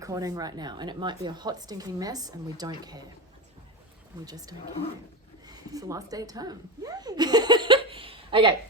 Recording right now, and it might be a hot stinking mess, and we don't care. We just don't care. It's the last day of term. Yay! Okay.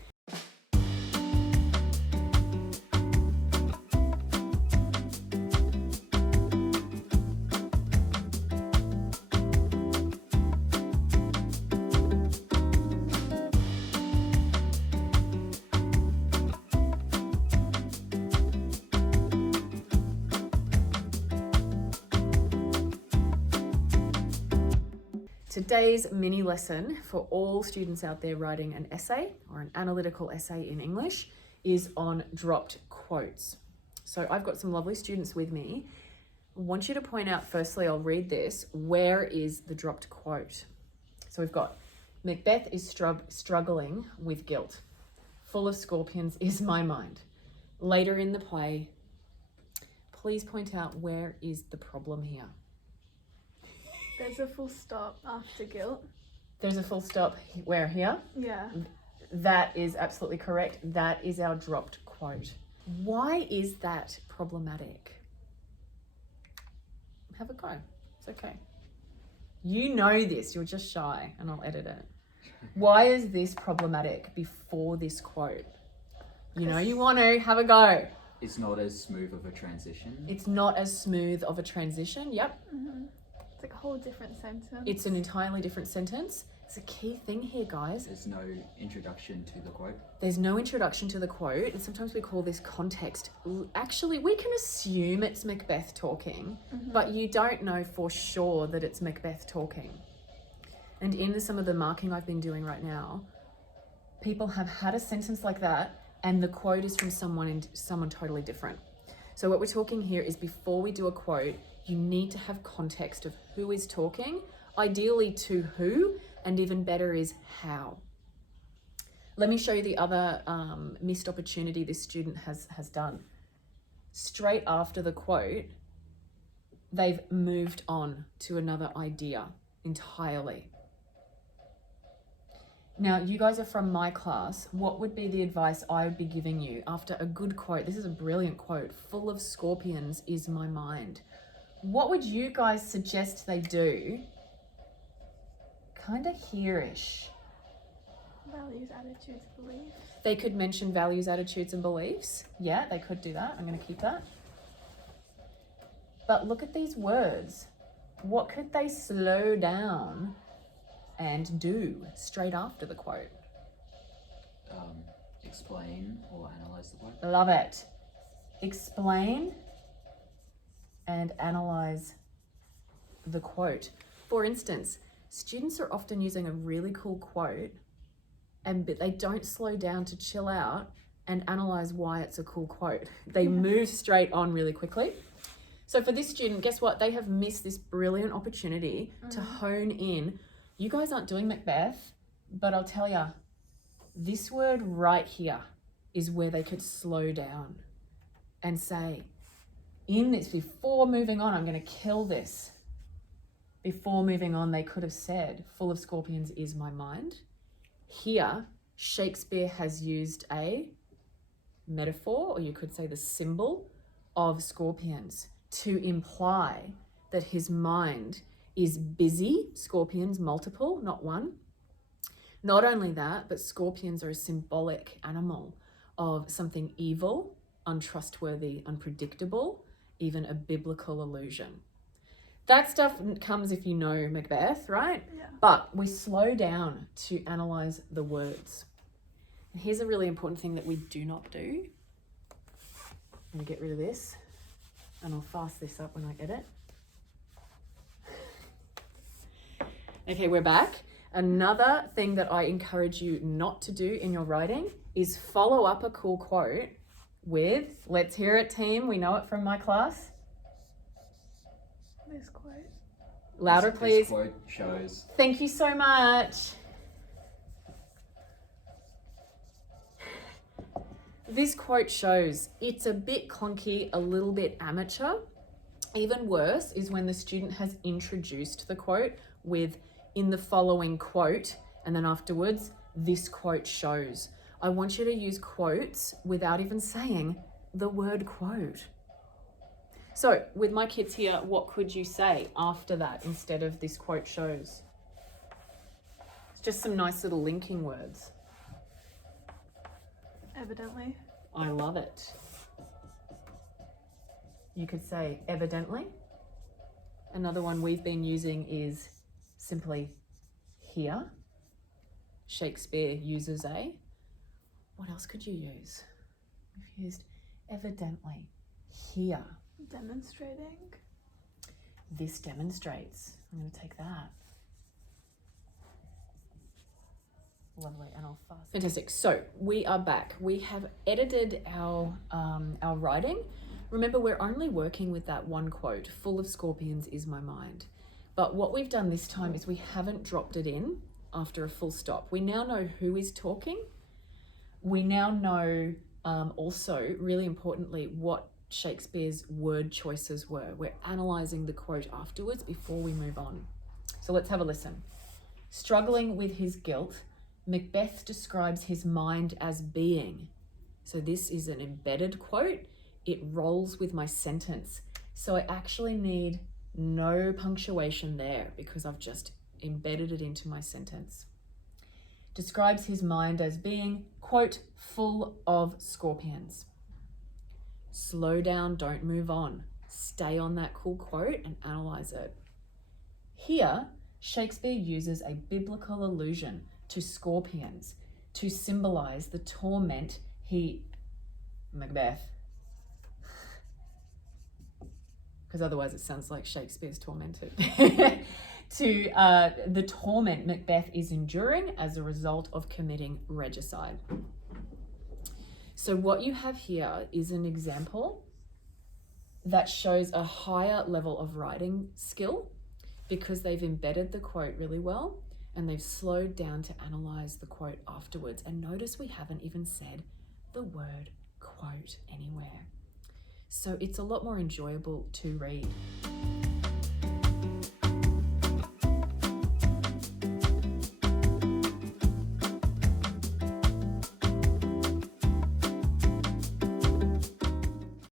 Today's mini lesson for all students out there writing an essay or an analytical essay in English is on dropped quotes. So I've got some lovely students with me. I want you to point out, firstly, I'll read this, where is the dropped quote? So we've got, Macbeth is struggling with guilt. Full of scorpions is my mind. Later in the play, please point out where is the problem here. There's a full stop after guilt. There's a full stop where here? Yeah. That is absolutely correct. That is our dropped quote. Why is that problematic? Have a go. It's okay. You know this, you're just shy, and I'll edit it. Why is this problematic before this quote? You know you want to, have a go. It's not as smooth of a transition. It's not as smooth of a transition, yep. Mm-hmm. It's like a whole different sentence. It's an entirely different sentence. It's a key thing here, guys. There's no introduction to the quote. There's no introduction to the quote, and sometimes we call this context. Actually, we can assume it's Macbeth talking, but you don't know for sure that it's Macbeth talking. And in some of the marking I've been doing right now, people have had a sentence like that, and the quote is from someone totally different. So what we're talking here is before we do a quote, you need to have context of who is talking, ideally to who, and even better is how. Let me show you the other missed opportunity this student has done. Straight after the quote, they've moved on to another idea entirely. Now, you guys are from my class. What would be the advice I would be giving you after a good quote? This is a brilliant quote. Full of scorpions is my mind. What would you guys suggest they do? Kind of here-ish. Values, attitudes, beliefs. They could mention values, attitudes, and beliefs. Yeah, they could do that. I'm going to keep that. But look at these words. What could they slow down and do straight after the quote? Explain or analyze the quote. Love it. Explain and analyze the quote. For instance, students are often using a really cool quote, but they don't slow down to chill out and analyze why it's a cool quote. They move straight on really quickly. So for this student, guess what? They have missed this brilliant opportunity to hone in. You guys aren't doing Macbeth, but I'll tell you, this word right here is where they could slow down and say, in this, before moving on, I'm going to kill this. Before moving on, they could have said, full of scorpions is my mind. Here, Shakespeare has used a metaphor, or you could say the symbol of scorpions to imply that his mind is busy. Scorpions, multiple, not one. Not only that, but scorpions are a symbolic animal of something evil, untrustworthy, unpredictable, even a biblical allusion. That stuff comes if you know Macbeth, right? Yeah. But we slow down to analyze the words. And here's a really important thing that we do not do. I'm gonna get rid of this, and I'll fast this up when I edit. Okay, we're back. Another thing that I encourage you not to do in your writing is follow up a cool quote with, let's hear it, team. We know it from my class. This quote. Louder, please. This quote shows. Thank you so much. This quote shows. It's a bit clunky, a little bit amateur. Even worse is when the student has introduced the quote with, in the following quote, and then afterwards, this quote shows. I want you to use quotes without even saying the word quote. So with my kids here, what could you say after that instead of this quote shows? It's just some nice little linking words. Evidently. I love it. You could say evidently. Another one we've been using is simply here. Shakespeare uses a. What else could you use? We've used evidently, here. Demonstrating. This demonstrates. I'm going to take that. Lovely, and I'll fast. Fantastic. So we are back. We have edited our writing. Remember, we're only working with that one quote, full of scorpions is my mind. But what we've done this time is we haven't dropped it in after a full stop. We now know who is talking. We now know also, really importantly, what Shakespeare's word choices were. We're analysing the quote afterwards before we move on. So let's have a listen. Struggling with his guilt, Macbeth describes his mind as being. So this is an embedded quote. It rolls with my sentence. So I actually need no punctuation there because I've just embedded it into my sentence. Describes his mind as being, quote, full of scorpions. Slow down, don't move on. Stay on that cool quote and analyze it. Here, Shakespeare uses a biblical allusion to scorpions to symbolize the torment Macbeth, because otherwise it sounds like Shakespeare's tormented, to the torment Macbeth is enduring as a result of committing regicide. So what you have here is an example that shows a higher level of writing skill because they've embedded the quote really well and they've slowed down to analyze the quote afterwards. And notice we haven't even said the word quote anywhere. So it's a lot more enjoyable to read.